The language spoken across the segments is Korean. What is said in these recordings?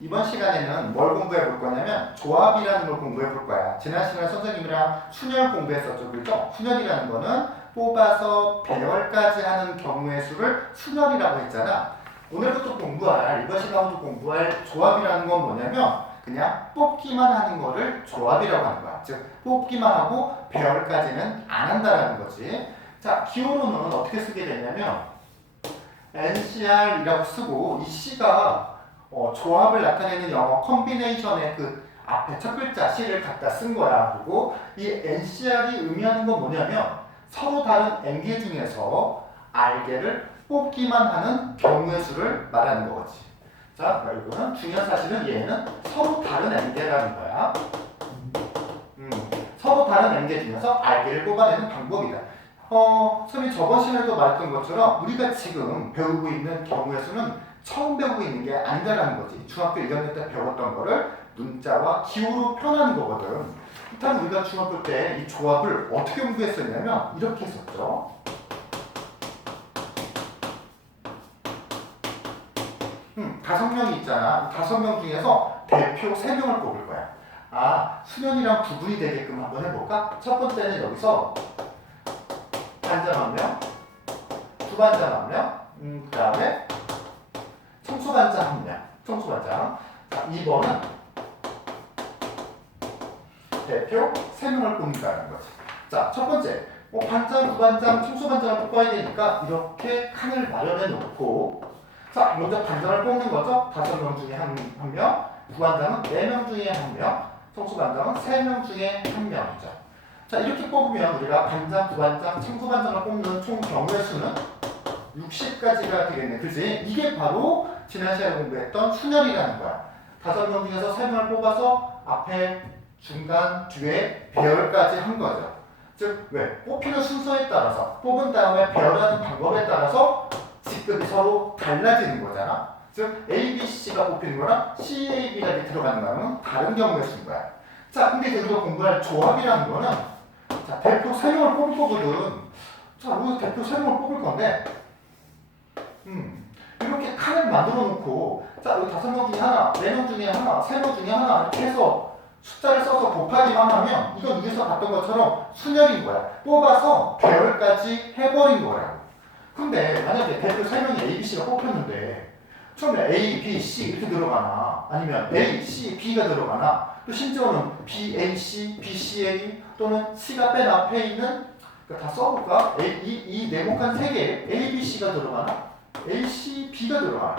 이번 시간에는 뭘 공부해 볼 거냐면 조합이라는 걸 공부해 볼 거야. 지난 시간에 선생님이랑 순열 공부했었죠. 그죠? 순열이라는 거는 뽑아서 배열까지 하는 경우의 수를 순열이라고 했잖아. 오늘부터 공부할, 이번 시간부터 공부할 조합이라는 건 뭐냐면 그냥 뽑기만 하는 거를 조합이라고 하는 거야. 즉 뽑기만 하고 배열까지는 안 한다라는 거지. 자, 기호로는 어떻게 쓰게 되냐면 NCR이라고 쓰고 이 C가 조합을 나타내는 영어 컨비네이션의 그 앞에 첫 글자 C를 갖다 쓴 거야. 그리고 이 NCR이 의미하는 건 뭐냐면 서로 다른 N개 중에서 R개를 뽑기만 하는 경우의 수를 말하는 거지. 자, 이거는 중요한 사실은 얘는 서로 다른 N개라는 거야. 서로 다른 N개 중에서 R개를 뽑아내는 방법이다. 선생님이 저번 시간에도 말했던 것처럼 우리가 지금 배우고 있는 경우의 수는 처음 배우고 있는 게 아니다라는 거지. 중학교 1학년 때 배웠던 거를 문자와 기호로 표현하는 거거든. 일단 우리가 중학교 때 이 조합을 어떻게 공부했었냐면 이렇게 했었죠. 다섯 명이 있잖아. 5명 중에서 대표 3명을 뽑을 거야. 아, 수련이랑 구분이 되게끔 한번 해볼까? 첫 번째는 여기서 반장 1명, 부반장 1명, 그 다음에 청소반장 1명, 청소반장. 자, 2번은 대표 3명을 뽑는다는 거지. 자, 첫 번째, 반장, 부반장, 청소반장을 뽑아야 되니까 이렇게 칸을 마련해 놓고, 자, 먼저 반장을 뽑는 거죠. 5명 중에 한 명, 부반장은 4명 중에 1명, 청소반장은 3명 중에 1명이죠. 자, 이렇게 뽑으면 우리가 반장, 부반장, 청소반장을 뽑는 총 경우의 수는 60가지가 되겠네. 그치? 이게 바로 지난 시간에 공부했던 순열이라는 거야. 5명 중에서 3명을 뽑아서 앞에, 중간, 뒤에 배열까지 한 거죠. 즉, 왜? 뽑히는 순서에 따라서, 뽑은 다음에 배열하는 방법에 따라서 직급이 서로 달라지는 거잖아. 즉, A, B, C가 뽑히는 거랑 C, A, B가 들어가는 거는 다른 경우의 수인 거야. 자, 근데 우리가 공부할 조합이라는 거는 자, 대표 3명을 뽑을 거거든. 자, 우리가 대표 3명을 뽑을 건데 이렇게 칸을 만들어 놓고 자, 여기 5명 중에 하나, 4명 중에 하나, 3명 중에 하나 이렇게 해서 숫자를 써서 곱하기만 하면 이건 위에서 봤던 것처럼 순열인 거야. 뽑아서 배열까지 해버린 거야. 근데 만약에 대표 3명이 A, B, C가 뽑혔는데 처음에 A, B, C 이렇게 들어가나 아니면 A, C, B가 들어가나 또 심지어는 B, A, C, B, C, A 또는 C가 맨 앞에 있는 다 써볼까? 이 네모칸 3개에 A, B, C가 들어가나? A, C, B가 들어가나?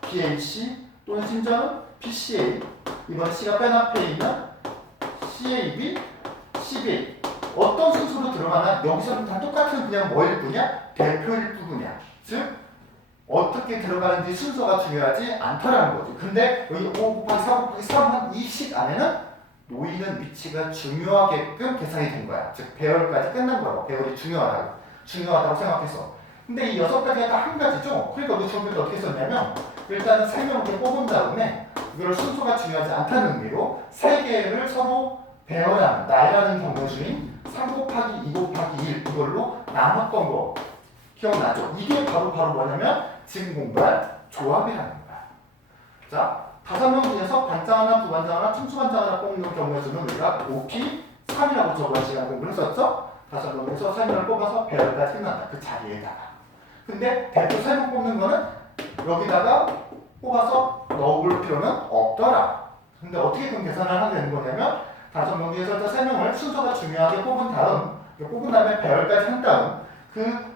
B, A, C 또는 심지어는 B, C, A 이번 C가 맨 앞에 있는 C, A, B, C, B A 어떤 순서로 들어가나 여기서는 다 똑같은 그냥 뭐일 뿐이야? 대표일 뿐이야. 즉 어떻게 들어가는지 순서가 중요하지 않더라는 거지. 근데 여기 5 곱하기 4 곱하기 3 한 이 식 안에는 놓이는 위치가 중요하게끔 계산이 된 거야. 즉 배열까지 끝난 거라고. 배열이 중요하다고 생각해서. 근데 이 6가지가 다 한 가지죠. 그러니까 우리 중학교 때 어떻게 썼냐면 일단은 3명을 이렇게 뽑은 다음에 이걸 순서가 중요하지 않다는 의미로 3개를 서로 배열하는 나열하는 경우 수인 3 곱하기 2 곱하기 1 이걸로 나눴던 거 기억나죠? 이게 바로 뭐냐면 지금 공부할 조합이라는 거야. 자, 5명 중에서 반장 하나, 부반장 하나, 청소반장 하나 뽑는 경우의 수는 우리가 5P 3이라고 저번 시간에 공부를 했었죠? 5명에서 3명을 뽑아서 배열까지 끝난다. 그 자리에다가. 근데 대표 3명 뽑는 거는 여기다가 뽑아서 넣어볼 필요는 없더라. 근데 어떻게 그럼 계산을 하게 되는 거냐면 5명 중에서 3명을 순서가 중요하게 뽑은 다음에 배열까지 한 다음 그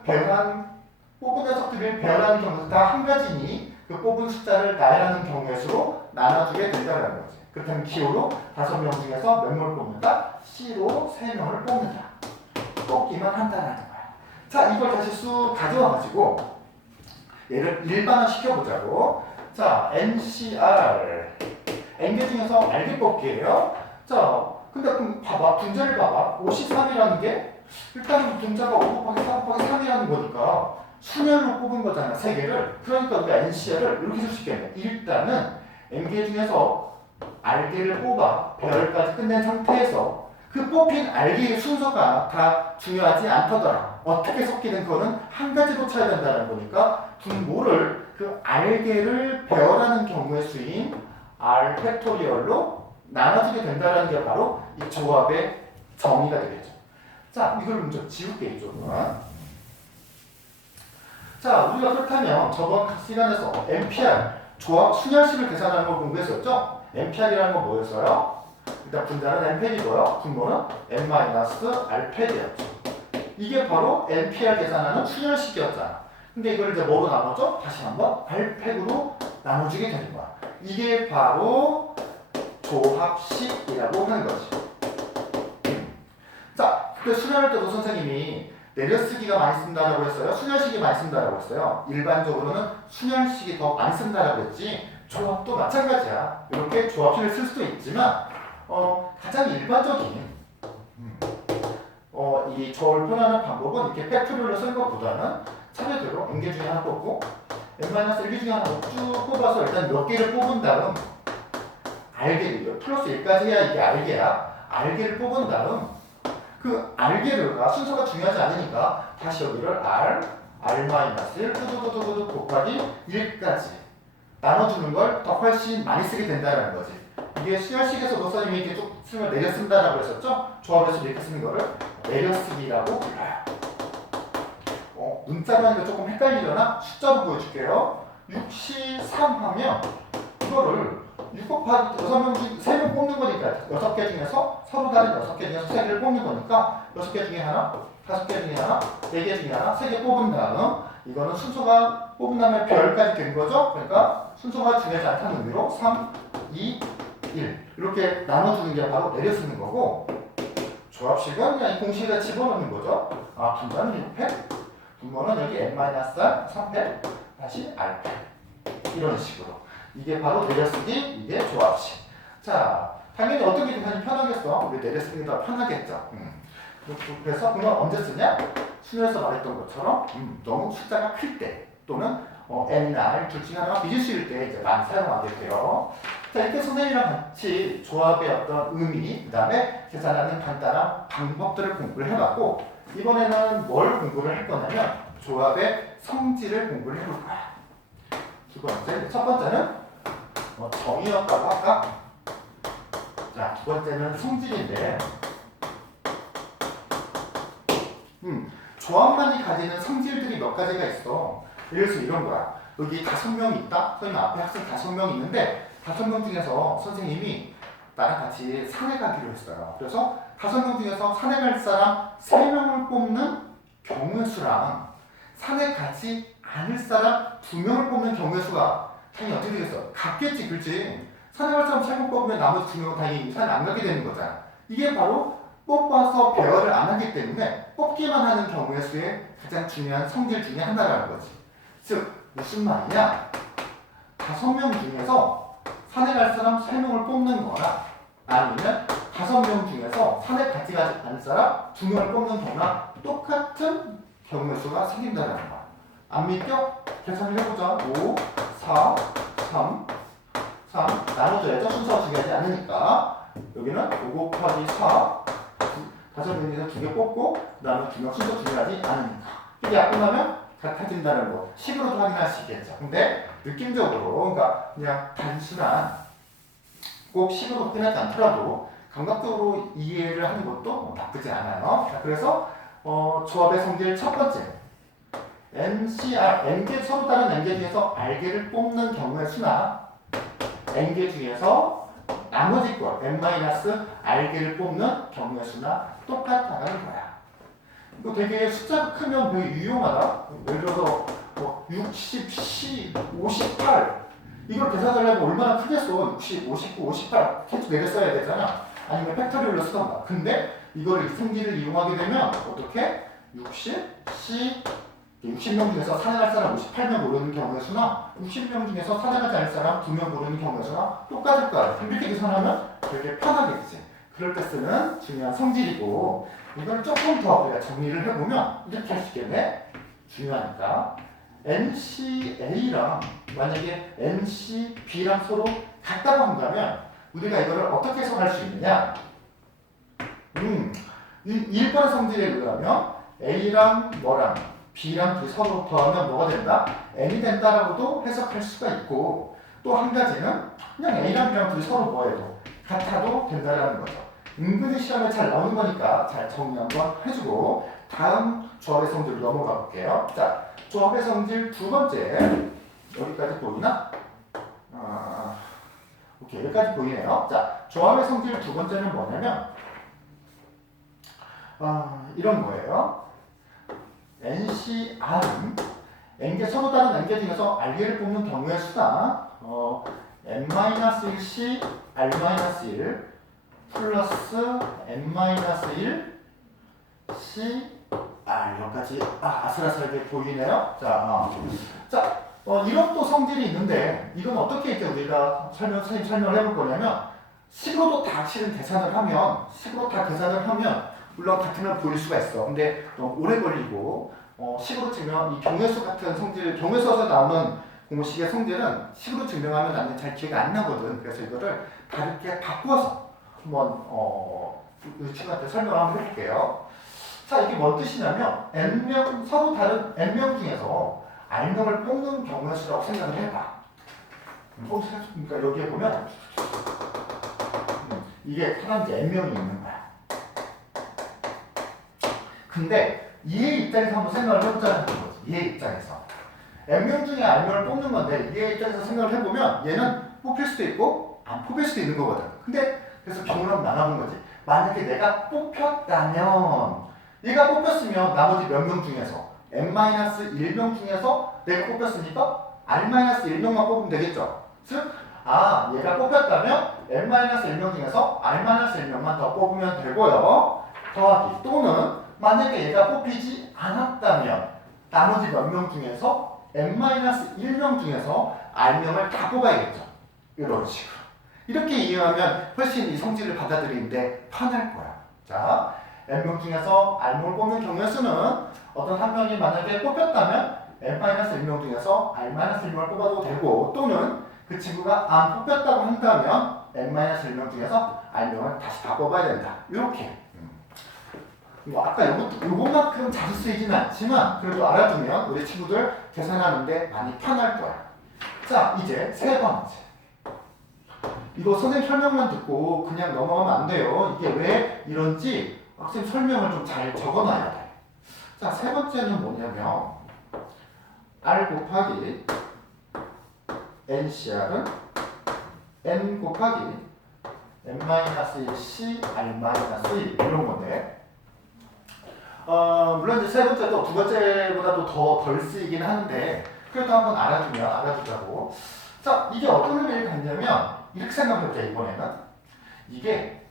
뽑은 녀석들이 배열하는 경우에서 다 한 가지니 그 뽑은 숫자를 나열하는 경우의 수로 나눠주게 된다는 거지. 그렇다면 기호로 5명 중에서 몇 명을 뽑는다? C로 3명을 뽑는다. 뽑기만 한다는 거야. 자, 이걸 다시 쑥 가져와가지고 얘를 일반화 시켜보자고. 자, NCR N개 중에서 R개 뽑기예요. 자, 근데 그럼 봐봐. 분자를 봐봐. 53이라는 게 일단은 분자가 5 곱하기 4 곱하기 3이라는 거니까 순열로 뽑은 거잖아, 3개를. 그러니까 우리가 NCR을 이렇게 쓸 수 있겠네. 일단은 N개 중에서 R개를 뽑아 배열까지 끝낸 상태에서 그 뽑힌 R개의 순서가 다 중요하지 않더더라. 어떻게 섞이는 거는 한 가지로 쳐야 된다는 거니까 분모를 그 알게를 배열하는 경우의 수인 R 팩토리얼로 나눠지게 된다는 게 바로 이 조합의 정의가 되겠죠. 자, 이걸 먼저 지울게 이쪽은. 자, 우리가 그렇다면 저번 시간에서 MPR 조합 순열식을 계산하는 걸 공부했었죠? MPR이라는 건 뭐였어요? 일단 분자는 N팩이고요. 분모는 N-R팩이었죠. 이게 바로 MPR 계산하는 순열식이었잖아. 근데 이걸 이제 뭐로 나누죠? 다시 한번 R팩으로 나눠주게 되는 거야. 이게 바로 조합식이라고 하는 거지. 자, 그 수련할 때도 선생님이 내려쓰기가 많이 쓴다라고 했어요? 순열식이 많이 쓴다라고 했어요? 일반적으로는 순열식이 더 많이 쓴다라고 했지 조합도 마찬가지야. 이렇게 조합식을 쓸 수도 있지만 가장 일반적인 이 조합을 표현하는 방법은 이렇게 팩토리얼로 쓰는 것보다는 차례대로 n개 중에 하나 뽑고 n-1개 중에 하나 쭉 뽑아서 일단 몇 개를 뽑은 다음 알게를 플러스 1까지 해야 이게 알게야. 알게를 뽑은 다음 그 알게가 순서가 중요하지 않으니까 다시 여기를 R-1 두두두두두 곱하기 1까지 나눠주는 걸 더 훨씬 많이 쓰게 된다는 거지. 이게 수열식에서도 선생님이 이렇게 쭉 쓰면 내려쓴다라고 했었죠? 조합에서 이렇게 쓰는 거를 내려쓰기라고 불러요. 문자로 하니까 조금 헷갈리려나? 숫자로 보여줄게요. 63 하면 이거를 6 곱하기 6명 중 3명 뽑는 거니까 6개 중에서 서로 다른 6개 중에서 3개를 뽑는 거니까 6개 중에 하나, 5개 중에 하나, 4개 중에 하나, 3개 뽑은 다음 이거는 순서가 뽑은 다음에 별까지 된 거죠? 그러니까 순서가 중요하지 않다는 의미로 3, 2, 1 이렇게 나눠주는 게 바로 내려쓰는 거고 조합식은 그냥 이 공식에다 집어넣는 거죠. 아, 분자는 6팩, 분모는 여기 n-r 3팩, 다시 r팩 이런 식으로 이게 바로 내려쓰기, 이게 조합식. 자, 당연히 어떤 게 좀 편하겠어? 우리 내려쓰기가 더 편하겠죠. 그래서 그건 언제 쓰냐? 수능에서 말했던 것처럼 너무 숫자가 클 때 또는 nr 둘 중에 하나가 비실수일 때 이제 많이 사용하게 돼요. 자, 이렇게 선생님이랑 같이 조합의 어떤 의미, 그 다음에 계산하는 간단한 방법들을 공부를 해봤고 이번에는 뭘 공부를 할 거냐면 조합의 성질을 공부를 해볼 거야. 두 번째, 첫 번째는 정의였다고 할까? 자, 두 번째는 성질인데 조합만이 가지는 성질들이 몇 가지가 있어. 예를 들어서 이런 거야. 여기 5명이 있다? 선생님 앞에 학생 5명이 있는데 5명 중에서 선생님이 나랑 같이 산에 가기로 했어요. 그래서 5명 중에서 산에 갈 사람 3명을 뽑는 경우의 수랑 산에 가지 않을 사람 2명을 뽑는 경우의 수가 당연히 어떻게 되겠어? 같겠지, 그렇지? 산에 갈 사람 3명 뽑으면 나머지 2명은 당연히 산에 안 가게 되는 거잖아. 이게 바로 뽑아서 배열을 안 하기 때문에 뽑기만 하는 경우의 수의 가장 중요한 성질 중에 하나라는 거지. 즉, 무슨 말이냐? 5명 중에서 산에 갈 사람 3명을 뽑는 거나 아니면 5명 중에서 산에 같이 가지 않을 사람 2명을 뽑는 거나 똑같은 경우의 수가 생긴다는 거야. 안 믿죠? 계산을 해보자. 5, 4, 3 나눠줘야죠. 순서가 중요하지 않으니까. 여기는 5 곱하기 4 5명에서 2개 뽑고 그 다음에 2명 순서 중요하지 않으니까. 이게 약분하면 같아진다는 거. 식으로도 확인할 수 있겠죠. 근데 느낌적으로 그러니까 그냥 단순한 꼭 식으로 확인하지 않더라도 감각적으로 이해를 하는 것도 나쁘지 않아요. 자, 그래서 조합의 성질 첫 번째 NCR, N개 서로 다른 N개 중에서 R개를 뽑는 경우의 수나 N개 중에서 나머지 것 N-R개를 뽑는 경우의 수나 똑같다는 거야. 이거 되게 숫자가 크면 되게 유용하다. 예를 들어서 60, 10, 58 이걸 계산하려면 얼마나 크겠어. 60, 59, 58 계속 내려 써야 되잖아. 아니면 팩토리얼로 쓰던가. 근데 이걸 성질을 이용하게 되면 어떻게? 60, 10 60명 중에서 산에 갈 사람 58명 고르는 경우의 수나 60명 중에서 산에 가지 않을 사람 2명 고르는 경우의 수나 똑같을 거야. 이렇게 계산하면 되게 편하겠지. 그럴 때 쓰는 중요한 성질이고 이걸 조금 더 우리가 정리를 해보면 이렇게 할 수 있겠네. 중요하니까 NCA랑 만약에 NCB랑 서로 같다고 한다면 우리가 이거를 어떻게 해석할 수 있느냐? 1번의 성질에 의하면 A랑 뭐랑 B랑 둘이 서로 더하면 뭐가 된다? N이 된다라고도 해석할 수가 있고 또 한 가지는 그냥 A랑 B랑 둘이 서로 뭐해도 같아도 된다라는 거죠. 은근히 시험에 잘 나오는 거니까 잘 정리 한번 해주고 다음 조합의 성질 넘어가 볼게요. 자, 조합의 성질 두 번째 여기까지 보이나? 오케이, 여기까지 보이네요. 자, 조합의 성질 두 번째는 뭐냐면 이런 거예요. NCR은 N개 서로 다른 N개 중에서 R개를 뽑는 경우의 수다 N-1C R-1 플러스 N-1 C R 여기까지 아슬아슬하게 보이네요. 자, 이런 또 성질이 있는데 이건 어떻게 이제 우리가 선생님 설명을 해볼 거냐면 식으로도 다 실은 계산을 하면 물론 같으면 보일 수가 있어. 근데 너무 오래 걸리고 식으로 증명 이 경우수 같은 성질 경우수에서 나오는 공식의 성질은 식으로 증명하면 나는 잘 기억이 안 나거든. 그래서 이거를 다르게 바꿔서 한번 우리 친구한테 설명을 한번 해볼게요. 자, 이게 뭔 뜻이냐면 n명 서로 다른 n명 중에서 r명을 뽑는 경우의 수라고 생각을 해봐. 그러니까 여기에 보면 이게 사람이 n명이 있는 거야. 근데 얘의 입장에서 한번 생각을 해보자는 거지. 얘의 입장에서 n명 중에 r명을 뽑는 건데 얘의 입장에서 생각을 해보면 얘는 뽑힐 수도 있고 안 뽑힐 수도 있는 거거든. 근데 그래서 경우를 한번 나눠본 거지. 만약에 내가 뽑혔다면 얘가 뽑혔으면 나머지 몇 명 중에서 n-1명 중에서 내가 뽑혔으니까 r-1명만 뽑으면 되겠죠. 즉, 얘가 뽑혔다면 n-1명 중에서 r-1명만 더 뽑으면 되고요. 더하기 또는 만약에 얘가 뽑히지 않았다면 나머지 몇 명 중에서 n-1명 중에서 r명을 다 뽑아야겠죠. 이런 식으로. 이렇게 이해하면 훨씬 이 성질을 받아들이는데 편할 거야. 자, n명 중에서 r명을 뽑는 경우의 수는 어떤 한 명이 만약에 뽑혔다면 n-1명 중에서 r-1명을 뽑아도 되고 또는 그 친구가 안 뽑혔다고 한다면 n-1명 중에서 r명을 다시 다 뽑아야 된다. 이렇게. 아까 요것만큼 자주 쓰이지는 않지만 그래도 알아두면 우리 친구들 계산하는데 많이 편할 거야. 자, 이제 세 번째. 이거 선생님 설명만 듣고 그냥 넘어가면 안 돼요. 이게 왜 이런지 학생 설명을 좀 잘 적어놔야 돼. 자, 세 번째는 뭐냐면 R 곱하기 NCR은 N 곱하기 N-1C R-1 이런 건데 물론 이제 세 번째도 두 번째보다도 더 덜 쓰이긴 하는데 그래도 한번 알아두자고. 자, 이게 어떤 의미를 갖냐면 이렇게 생각해보자. 이번에는 이게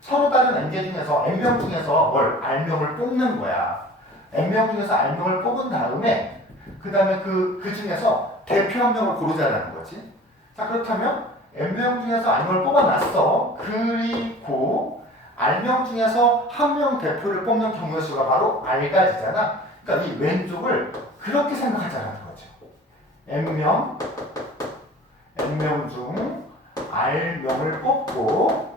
서로 다른 n개 중에서 n명 중에서 r명을 뽑는 거야. n명 중에서 r명을 뽑은 다음에 그 다음에 그 중에서 대표 한 명을 고르자라는 거지. 자, 그렇다면 n명 중에서 r명을 뽑아놨어. 그리고 r명 중에서 한 명 대표를 뽑는 경우의 수가 바로 r가지잖아. 그러니까 이 왼쪽을 그렇게 생각하자는 거죠. n명 중 r명을 뽑고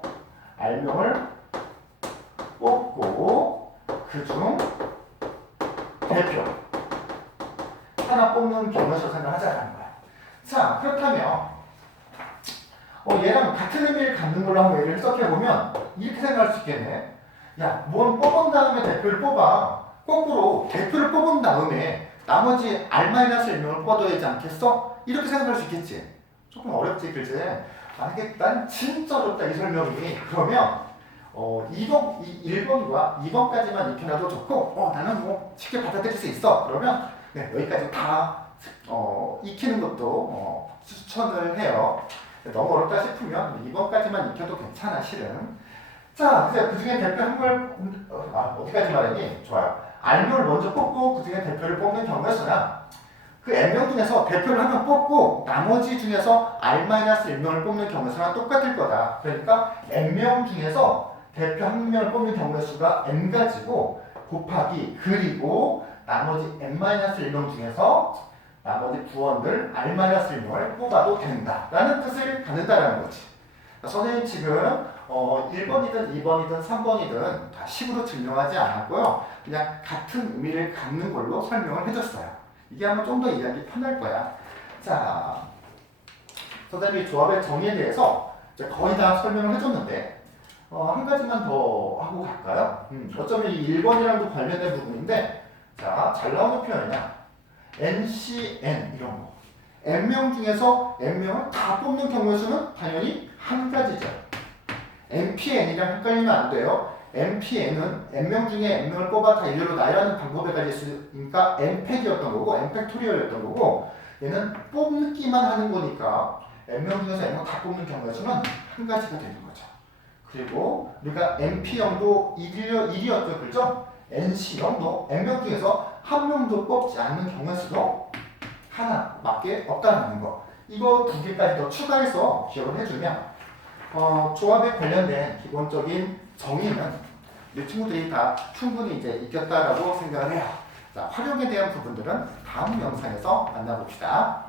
그중 대표 하나 뽑는 경우의 수를 생각하자는 거야. 자, 그렇다면 얘랑 같은 의미를 갖는 걸로 한번 얘를 해석해보면 이렇게 생각할 수 있겠네. 야, 뭘 뽑은 다음에 대표를 뽑아. 거꾸로 대표를 뽑은 다음에 나머지 R-1명을 뽑아야 되지 않겠어? 이렇게 생각할 수 있겠지. 조금 어렵지, 그치? 만약에 난 진짜 어렵다, 이 설명이. 그러면 1번과 2번까지만 익혀놔도 좋고 나는 뭐 쉽게 받아들일 수 있어. 그러면 여기까지 다 익히는 것도 추천을 해요. 너무 어렵다 싶으면 2번까지만 익혀도 괜찮아, 실은. 자, 그 중에 대표 한 걸, 어디까지 말했니? 좋아요. R명을 먼저 뽑고 그 중에 대표를 뽑는 경우의 수나 그 N명 중에서 대표를 한 명 뽑고 나머지 중에서 R-1명을 뽑는 경우의 수랑 똑같을 거다. 그러니까 N명 중에서 대표 한 명을 뽑는 경우의 수가 N가지고 곱하기 그리고 나머지 N-1명 중에서 나머지 부원들 R-1명을 뽑아도 된다 라는 뜻을 갖는다라는 거지. 선생님 지금 1번이든 2번이든 3번이든 다 식으로 증명하지 않았고요. 그냥 같은 의미를 갖는 걸로 설명을 해줬어요. 이게 아마 좀 더 이해하기 편할 거야. 자, 선생님이 조합의 정의에 대해서 이제 거의 다 설명을 해줬는데 한 가지만 더 하고 갈까요? 어쩌면 이 1번이랑도 관련된 부분인데 자, 잘 나오는 표현이야. NCN 이런 거. N명 중에서 N명을 다 뽑는 경우의 수는 당연히 한 가지죠. NPN이랑 헷갈리면 안 돼요. NPN은 N명 중에 N명을 뽑아 다 일렬로 나열하는 방법에 가질 수 있으니까 N팩이었던 거고 N팩토리얼이었던 거고 얘는 뽑기만 하는 거니까 N명 중에서 N명 다 뽑는 경우의 수는 한 가지가 되는 거죠. 그리고 우리가 NP형도 1이었죠. 그죠? NC형도 N명 중에서 한 명도 뽑지 않는 경우의 수도 하나밖에 없다는 거. 이거 두 개까지 더 추가해서 기억을 해주면 조합에 관련된 기본적인 정의는 이 친구들이 다 충분히 이제 익혔다라고 생각을 해요. 자, 활용에 대한 부분들은 다음 영상에서 만나봅시다.